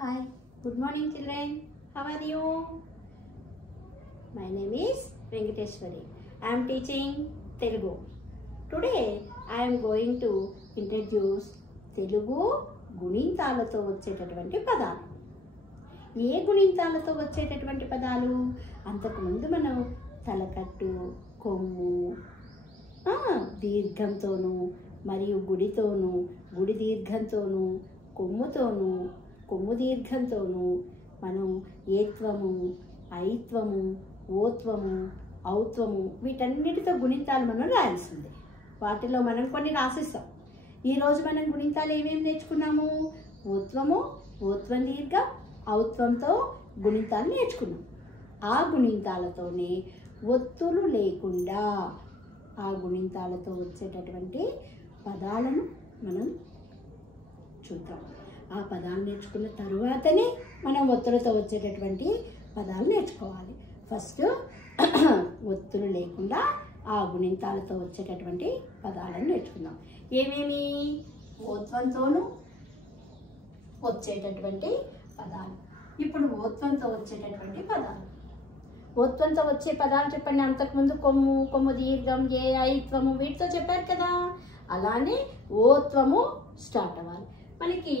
Hi, good morning children. How are you? My name is Venkateshwari. I am teaching Telugu. Today I am going to introduce Telugu గుణింతాలతో వచ్చేటటువంటి పదాలు. ఏ గుణింతాలతో వచ్చేటటువంటి పదాలు? అంతకుముందు మనం తలకట్టు, కొమ్ము, దీర్ఘంతోనూ మరియు గుడితోనూ, గుడి దీర్ఘంతోనూ, కొమ్ముతోనూ, కొమ్ము దీర్ఘంతోనూ మనం ఏత్వము, ఐత్వము, ఓత్వము, ఔత్వము వీటన్నిటితో గుణింతాలు మనం రాయాల్సిందే. వాటిలో మనం కొన్ని రాసిస్తాం. ఈరోజు మనం గుణింతాలు ఏమేమి నేర్చుకున్నాము? ఓత్వము, ఓత్వం దీర్ఘం, ఔత్వంతో గుణింతాలు నేర్చుకున్నాం. ఆ గుణింతాలతోనే ఒత్తులు లేకుండా ఆ గుణింతాలతో వచ్చేటటువంటి పదాలను మనం చూద్దాం. ఆ పదాలు నేర్చుకున్న తరువాతనే మనం ఒత్తులతో వచ్చేటటువంటి పదాలు నేర్చుకోవాలి. ఫస్ట్ ఒత్తులు లేకుండా ఆ గుణింతాలతో వచ్చేటటువంటి పదాలను నేర్చుకుందాం. ఏమేమి? ఓత్వంతోనూ వచ్చేటటువంటి పదాలు. ఇప్పుడు ఓత్వంతో వచ్చేటటువంటి పదాలు. ఓత్వంతో వచ్చే పదాలు చెప్పండి. అంతకుముందు కొమ్ము, కొమ్ము దీర్ఘం, ఏ, ఐత్వము వీటితో చెప్పారు కదా. అలానే ఓత్వము స్టార్ట్ అవ్వాలి. మనకి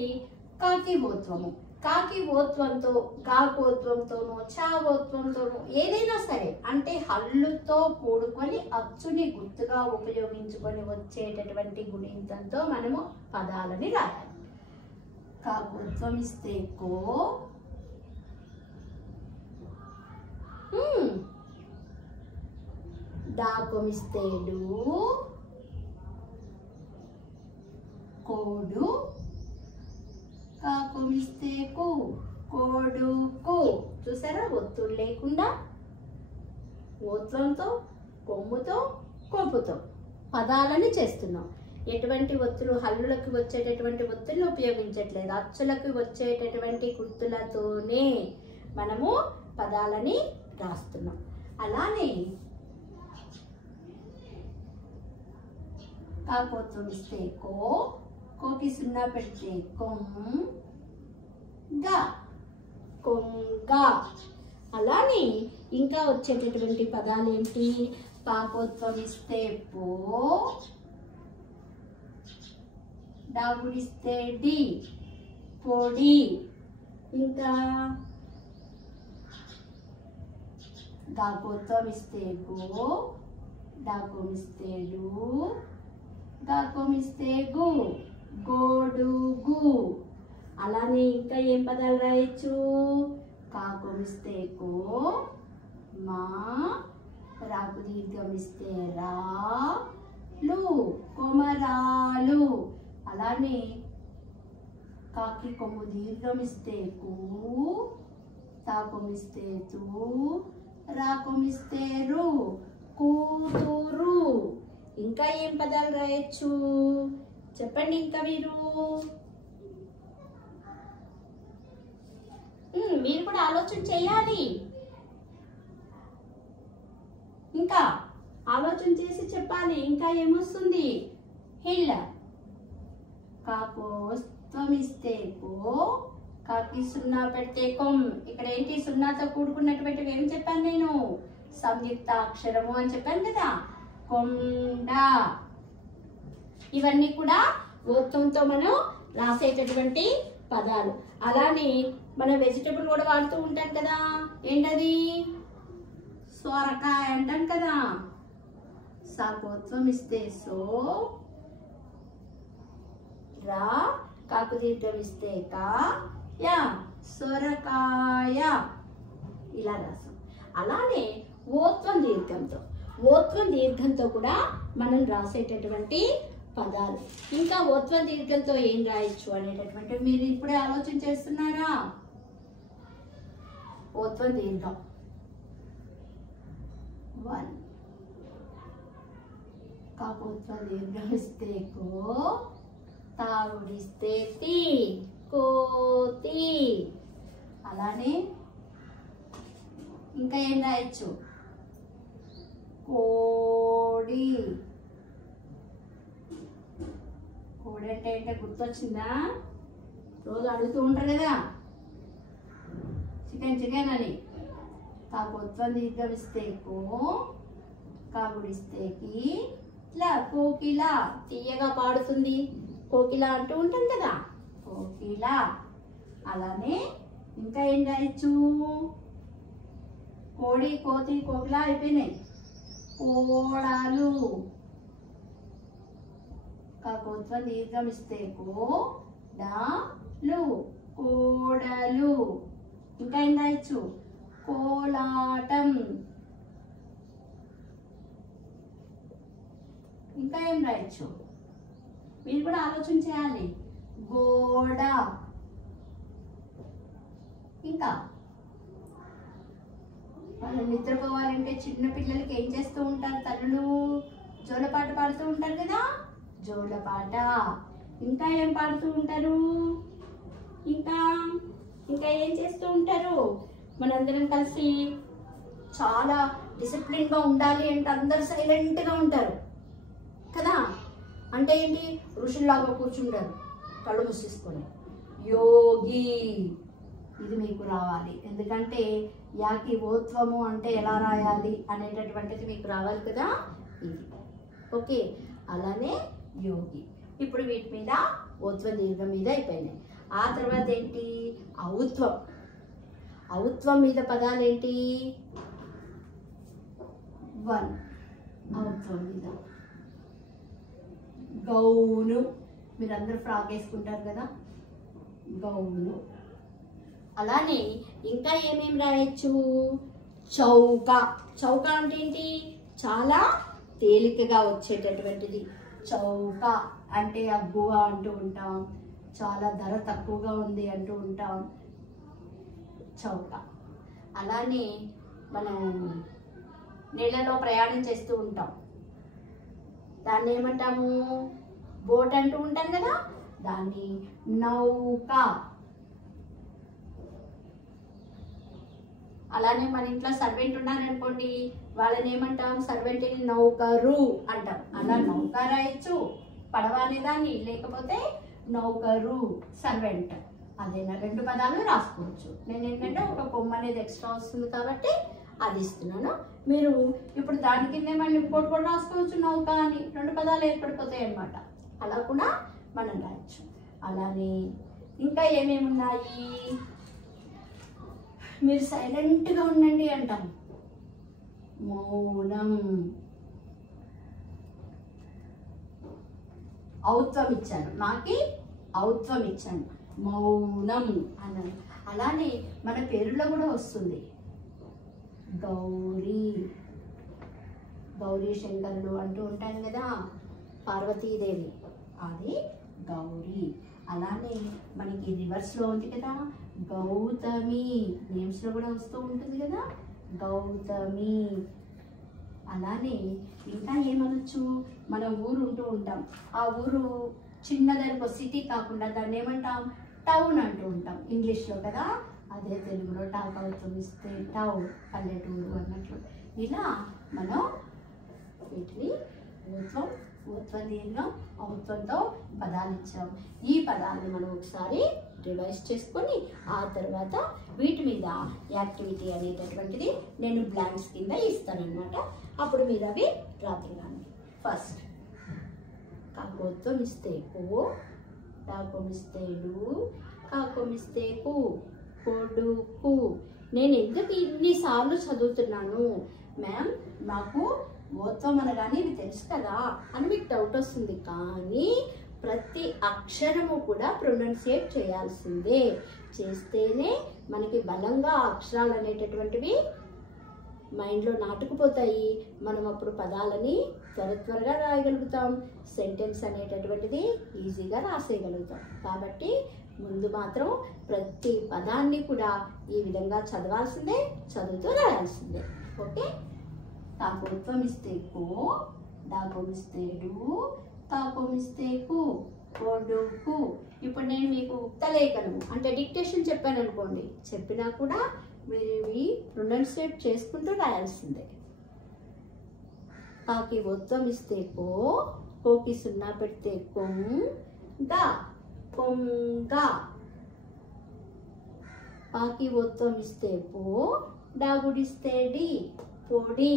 కాకి ఓత్వము, కాకి ఓత్వంతో, గాకోత్వంతోనూ, చావోత్వంతోనూ ఏదైనా సరే అంటే హల్లుతో కూడుకొని అచ్చుని గుర్తుగా ఉపయోగించుకొని వచ్చేటటువంటి గుణింతంతో మనము పదాలని రాయాలి. కాకోత్వం ఇస్తే కో, డాకొమిస్తే డు, కోడు, కాకొమిస్తే కు, కోడుకు. చూసారా? ఒత్తులు లేకుండా ఓత్వంతో, కొమ్ముతో, కొంపుతో పదాలని చేస్తున్నాం. ఎటువంటి ఒత్తులు? హల్లులకు వచ్చేటటువంటి ఒత్తులను ఉపయోగించట్లేదు. అచ్చులకు వచ్చేటటువంటి గుర్తులతోనే మనము పదాలని రాస్తున్నాం. అలానే కాకోత్వం ఇస్తే కో, కోకి సున్నా పెడితే కొమ్, గా, కొంగా. అలానే ఇంకా వచ్చేటటువంటి పదాలు ఏంటి? పాకోత్వం ఇస్తే పో, డాగుడిస్తే డి, పొడి. ఇంకా గాకోత్వం ఇస్తే గో, డాకోమిస్తే డు, గాకోమిస్తే గు, గోడుగు. అలానే ఇంకా ఏం పదాలు రాయొచ్చు? కాకోమిస్తే కో, మా, రాకు దీర్ఘమిస్తే రా, లు, కొమరాలు. అలానే కాకి కొమ్ము దీర్ఘమిస్తే కు, తాకొమిస్తే తూ, రాకొమిస్తే రు, కూతురు. ఇంకా ఏం పదాలు రాయొచ్చు చెప్పండి. ఇంకా మీరు కూడా ఆలోచన చేయాలి. ఇంకా ఆలోచన చేసి చెప్పాలి. ఇంకా ఏమొస్తుంది? హిల్, కాకోత్వం ఇస్తే కో, కాకి సున్నా పెడితే కొమ్. ఇక్కడ ఏంటి? సున్నాతో కూడుకున్నటువంటివి ఏం చెప్పాను నేను? సంయుక్త అక్షరము అని చెప్పాను కదా. కొండ. ఇవన్నీ కూడా ఓత్వంతో మనం రాసేటటువంటి పదాలు. అలానే మన వెజిటబుల్ కూడా వాడుతూ ఉంటాం కదా. ఏంటది? సొరకాయ అంటాం కదా. సాకోత్వం ఇస్తే సో, రా, కాకు దీర్ఘం ఇస్తే కా, యా, సొరకాయ. ఇలా రాసాం. అలానే ఓత్వం దీర్ఘంతో, ఓత్వం దీర్ఘంతో కూడా మనం రాసేటటువంటి పదాలు. ఇంకా ఓత్వం దీర్ఘంతో ఏం రాయొచ్చు అనేటటువంటి మీరు ఇప్పుడే ఆలోచన చేస్తున్నారా? ఓత్వం దీర్ఘం 1, కాకోత్వం దీర్ఘం ఇస్తే కో, తాగుడిస్తే తి, కోతి. అలానే ఇంకా ఏం రాయొచ్చు? కోడి. కోడి అంటే ఏంటో గుర్తొచ్చిందా? రోజు అడుగుతూ ఉంటారు కదా. చికెన్ చికెన్ అని. కాకోత్వం దీర్ఘమిస్తే కో, కాగుడిస్తే కి, ఇలా కోకిల తీయగా పాడుతుంది. కోకిల అంటూ ఉంటాం కదా, కోకిల. అలానే ఇంకా ఏం రాయొచ్చు? కోడి, కోతి, కోకిల అయిపోయినాయి. కోడలు. కాకోత్వం దీర్ఘమిస్తే కో, డాలు, కోడలు. ఇంకా ఏం రాయొచ్చు? కోలాటం. ఇంకా ఏం రాయొచ్చు? మీరు కూడా ఆలోచన చేయాలి. గోడ. ఇంకా వాళ్ళు నిద్రపోవాలంటే చిన్న పిల్లలకి ఏం చేస్తూ ఉంటారు? తల్లులు జోలపాట పాడుతూ ఉంటారు కదా, జోలపాట. ఇంకా ఏం పాడుతూ ఉంటారు? ఇంకా ఇంకా ఏం చేస్తూ ఉంటారు? మనందరం కలిసి చాలా డిసిప్లిన్గా ఉండాలి అంటే అందరు సైలెంట్గా ఉంటారు కదా. అంటే ఏంటి? ఋషుల్లాగా కూర్చుంటారు కళ్ళు మూసేసుకొని. యోగి. ఇది మీకు రావాలి, ఎందుకంటే యాకి ఓత్వము అంటే ఎలా రాయాలి అనేటటువంటిది మీకు రావాలి కదా, ఇది. ఓకే, అలానే యోగి. ఇప్పుడు వీటి మీద ఓత్వ దీర్ఘం మీద అయిపోయినాయి. ఆ తర్వాత ఏంటి? ఔత్వం. ఔత్వం మీద పదాలు ఏంటి? వన్. ఔత్వం మీద గౌను. మీరందరూ ఫ్రాక్ వేసుకుంటారు కదా, గౌను. అలానే ఇంకా ఏమేమి రాయొచ్చు? చౌక. చౌక అంటే ఏంటి? చాలా తేలికగా వచ్చేటటువంటిది. చౌక అంటే అగ్గువ అంటూ ఉంటాం, చాలా ధర తక్కువగా ఉంది అంటూ ఉంటాం, చౌక. అలానే మనం నీళ్ళలో ప్రయాణం చేస్తూ ఉంటాం, దాన్ని ఏమంటాము? బోట్ అంటూ ఉంటాం కదా, దాన్ని నౌక. అలానే మన ఇంట్లో సర్వెంట్ ఉన్నారనుకోండి, వాళ్ళని ఏమంటాం? సర్వెంట్ని నౌకరు అంటాం. అలా నౌక రాయొచ్చు, పడవ అనేదాన్ని, లేకపోతే నౌకరు, సర్వెంట్. అదేనా, రెండు పదాలు రాసుకోవచ్చు. నేను ఏంటంటే ఒక కొమ్మ అనేది ఎక్స్ట్రా వస్తుంది కాబట్టి అది ఇస్తున్నాను. మీరు ఇప్పుడు దాని కింద ఏమన్నా ఇంకోటి కూడా రాసుకోవచ్చు, నౌక అని. రెండు పదాలు ఏర్పడిపోతాయి అన్నమాట. అలా కూడా మనం రాయొచ్చు. అలానే ఇంకా ఏమేమి ఉన్నాయి? మీరు సైలెంట్గా ఉండండి అంటాం, మౌనం. ఔత్వం ఇచ్చాను, నాకి ఔత్వం ఇచ్చాను, మౌనం అన్నాను. అలానే మన పేరులో కూడా వస్తుంది, గౌరీ. గౌరీ శంకరుడు అంటూ ఉంటాను కదా, పార్వతీదేవి, అది గౌరీ. అలానే మనకి రివర్స్లో ఉంది కదా, గౌతమి. నేమ్స్లో కూడా వస్తూ ఉంటుంది కదా, గౌతమి. అలానే ఇంకా ఏమనొచ్చు? మన ఊరు ఉంటూ ఉంటాం, ఆ ఊరు చిన్నదనుకో, సిటీ కాకుండా దాన్ని ఏమంటాం? టౌన్ అంటూ ఉంటాం ఇంగ్లీష్లో కదా, అదే తెలుగులో టాక్ అవుతుంది, టౌన్, పల్లెటూరు అన్నట్లు. ఇలా మనం వీటిని ఊత్వం, ఊత్వ దీర్ఘం, ఔత్వంతో పదాలు ఇచ్చాం. ఈ పదాలను మనం ఒకసారి రివైజ్ చేసుకొని ఆ తర్వాత వీటి మీద యాక్టివిటీ అనేటటువంటిది నేను బ్లాంక్స్ కింద ఇస్తానన్నమాట. అప్పుడు మీరు అవి రాత్రిగానే. ఫస్ట్ కాకోత్వం ఇస్తే కో, డాకోం ఇస్తే డు, కాకోం ఇస్తే కు, కొడుకు. నేను ఎందుకు ఇన్నిసార్లు చదువుతున్నాను మ్యామ్, నాకు ఓత్వం అనగానే ఇవి తెలుసు కదా అని మీకు డౌట్ వస్తుంది. కానీ ప్రతి అక్షరము కూడా ప్రొనౌన్సియేట్ చేయాల్సిందే. చేస్తేనే మనకి బలంగా అక్షరాలు అనేటటువంటివి మైండ్లో నాటుకుపోతాయి. మనం అప్పుడు పదాలని త్వరగా రాయగలుగుతాం, సెంటెన్స్ అనేటటువంటిది ఈజీగా రాసేయగలుగుతాం. కాబట్టి ముందు మాత్రం ప్రతి పదాన్ని కూడా ఈ విధంగా చదవాల్సిందే, చదువుతూ రాయాల్సిందే. ఓకే, కాకోత్వం ఇస్తే కో, డాకోం ఇస్తే డు, కాకోం ఇస్తే కు, కొడుకు. ఇప్పుడు నేను మీకు ఉక్తలేఖనం అంటే డిక్టేషన్ చెప్పాను అనుకోండి, చెప్పినా కూడా మీరు ఇవి ప్రొనౌన్సియేట్ చేసుకుంటూ రాయాల్సిందే. కాకి ఒత్వం ఇస్తే కో, కోకి సున్నా పెడితే కొం, గా, కొంగ. పాకి ఒత్వం ఇస్తే పో, డాగుడిస్తే డి, పొడి.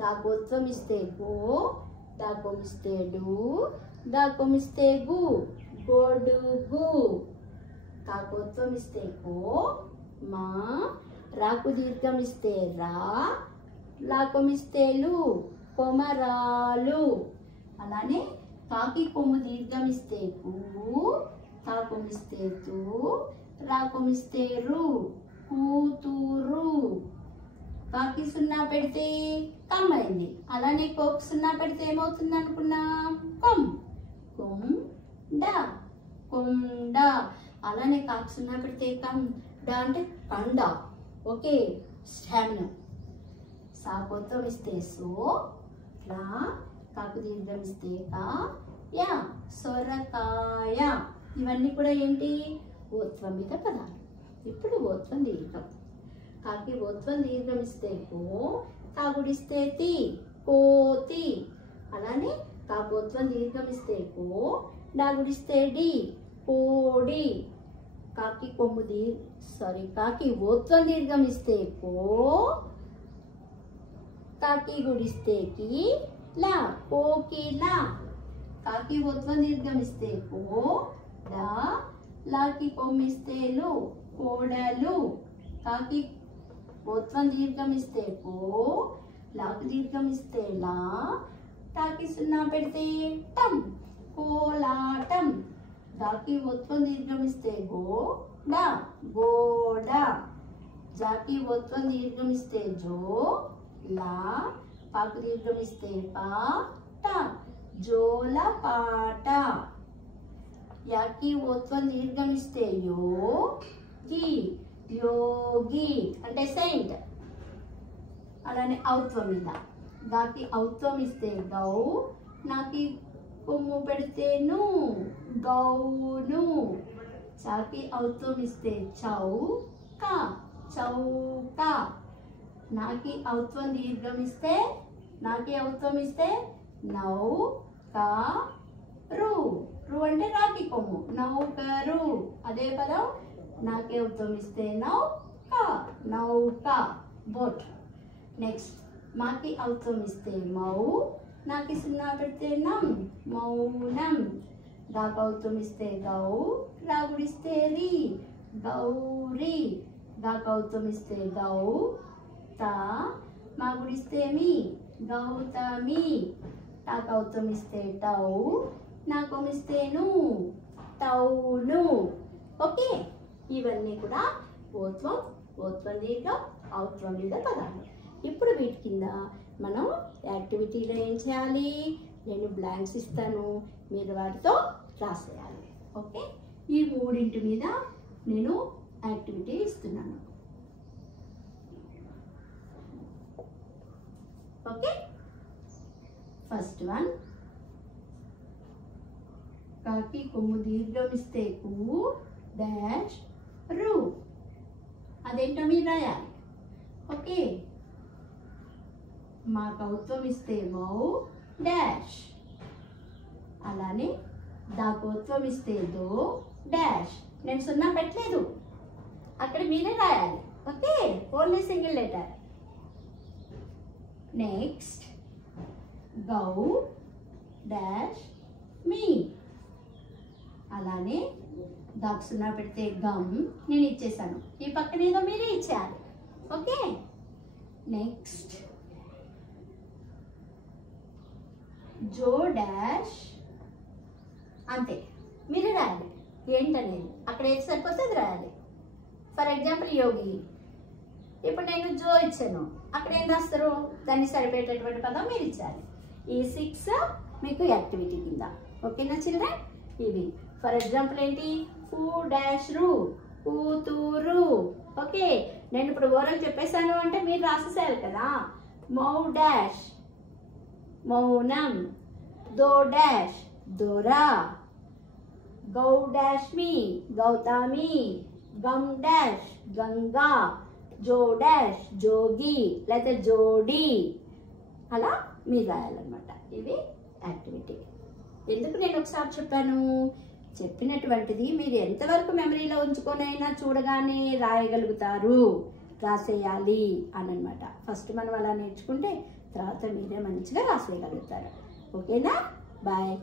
దాగొత్వం ఇస్తే గో, దాకొమిస్తే డు, దాకొమిస్తే గు, గొడుగు. కాకొత్వం ఇస్తే కో, మా. రాకు దీర్ఘం ఇస్తే రా, లాకొమిస్తే లు, కొమరాలు. అలానే కాకి కొమ్ము దీర్ఘం ఇస్తే కు, తాకొమిస్తే తు, రాకొమిస్తే రు, కూతురు. కాకి సున్నా పెడితే కమ్ అయింది. అలానే కోక్ సున్నా పెడితే ఏమవుతుంది అనుకున్నాం? కొమ్. కొమ్ డా, కొండ. అలానే కాకి సున్నా పెడితే కమ్ డా అంటే కండ. Okay, stamina. సాకొత్వం ఇస్తే సో, లా. కాకు దీర్ఘం ఇస్తే కా, యా, సొరకాయ. ఇవన్నీ కూడా ఏంటి? ఓత్వమిత పదాలు. ఇప్పుడు ఓత్వం దీర్ఘం. కాకి ఓత్వం దీర్ఘం ఇస్తే కో, తాగుడిస్తే తి, కోతి. అలానే కాకోత్వం దీర్ఘం ఇస్తే కో, డాగుడిస్తే డి, కోడి. కాకి కొమ్ము కాకి ఓత్వం దీర్ఘం ఇస్తే కో, కాకి గుడిస్తే కి, లా, కోకిలా. కాకి ఓత్వం దీర్ఘం ఇస్తే కో, డా, లాకి కొమ్మిస్తే లు, కోడలు. కాకి ఓత్వం దీర్ఘం ఇస్తే కో, లాకి దీర్ఘం ఇస్తే లా, టాకి సున్నా పెడితే టం, కోలాటం. దాకి ఓత్వం దీర్ఘం ఇస్తే గో, డా, గోడ. జాకి ఓత్వం దీర్ఘం ఇస్తే జో, లా, పాకు దీర్ఘం ఇస్తే పా, టా, జోల పాట. యాకి ఓత్వం దీర్ఘం ఇస్తే యో, గి, యోగి అంటే సెయింట్. అలానే ఔత్వం మీద. దాకి ఔత్వం ఇస్తే గౌ, నాకి కొమ్ము పెడితే ను, గౌను. చాకి ఔత్వం ఇస్తే చౌ, క, చౌక. నాకి ఔత్వం దీర్ఘం ఇస్తే, నాకి ఔత్వం ఇస్తే నౌ, క, రు. రు అంటే రాకి కొమ్ము, నౌకరు. అదే పదం నాకి ఔత్వం ఇస్తే నౌ, క, నౌక, బోట్. నెక్స్ట్ మాకి ఔత్వం ఇస్తే మౌ, నాకి సున్నా పెడితే నం, మౌనం. దాకి ఔత్వం ఇస్తే గౌ, రాగుడిస్తే రి, గౌరి. దాకి ఔత్వం ఇస్తే గౌ, తా, మాగుడిస్తే మీ, గౌతమి. టాకి ఔత్వం ఇస్తే టౌ, నాకొమిస్తే ను, టౌను. ఓకే, ఇవన్నీ కూడా ఓత్వం, ఓత్వం దీర్ఘం, ఔత్వం దీర్ఘ పదాలు. ఇప్పుడు వీటి కింద మనం యాక్టివిటీలో ఏం చేయాలి? నేను బ్లాంక్స్ ఇస్తాను, మీరు వాటితో రాసేయాలి. ఓకే, ఈ మూడింటి మీద నేను యాక్టివిటీ ఇస్తున్నాను. Okay, first one. కాకి కొమ్ము దీర్ఘం ఇస్తే కు, డాష్, రు. అదేంటో మీరు రాయాలి. ఓకే, మాకు ఔత్వం ఇస్తే మౌ, డాష్. అలానే దాకోత్వం ఇస్తే దో, డాష్. నేను సున్నా పెట్టలేదు, అక్కడ మీరే రాయాలి. Okay, only single letter. Next గౌ, డాష్, మీ. అలానే దాకు సున్నా పెడితే గమ్, నేను ఇచ్చేసాను. ఈ పక్కన ఏదో మీరే ఇచ్చేయాలి. ఓకే, నెక్స్ట్ జో, డాష్. అంతే, మీరే రాయాలి ఏంటనేది. అక్కడ ఏది సరిపోతే అది రాయాలి. ఫర్ ఎగ్జాంపుల్ యోగి, ఇప్పుడు నేను జో ఇచ్చాను, అక్కడ ఏం రాస్తారు? దాన్ని సరిపోయేటటువంటి పదం మీరు ఇచ్చాలి. ఈ 6 మీకు యాక్టివిటీ కింద. ఓకేనా చిల్డ్రన్? ఇవి ఫర్ ఎగ్జాంపుల్ ఏంటి? హూ డాష్ రు, కూతురు. ఓకే, నేను ఇప్పుడు ఓరల్ చెప్పేశాను అంటే మీరు రాసేసారు కదా. మౌ డాష్, మౌనం. దో డాష్, దొరా. గౌ డాష్ మీ, గౌతమి. గమ్ డాష్, గంగా. జో డాష్, జోగి లేదా జోడి. అలా మీరు రాయాలన్నమాట. ఇది యాక్టివిటీ. ఎందుకు నేను ఒకసారి చెప్పాను? చెప్పినటువంటిది మీరు ఎంతవరకు మెమరీలో ఉంచుకొనైనా చూడగానే రాయగలుగుతారు, రాసేయాలి అని అన్నమాట. ఫస్ట్ మనం అలా నేర్చుకుంటే తర్వాత మీరే మంచిగా రాసేయగలుగుతారు. ఓకేనా? బాయ్.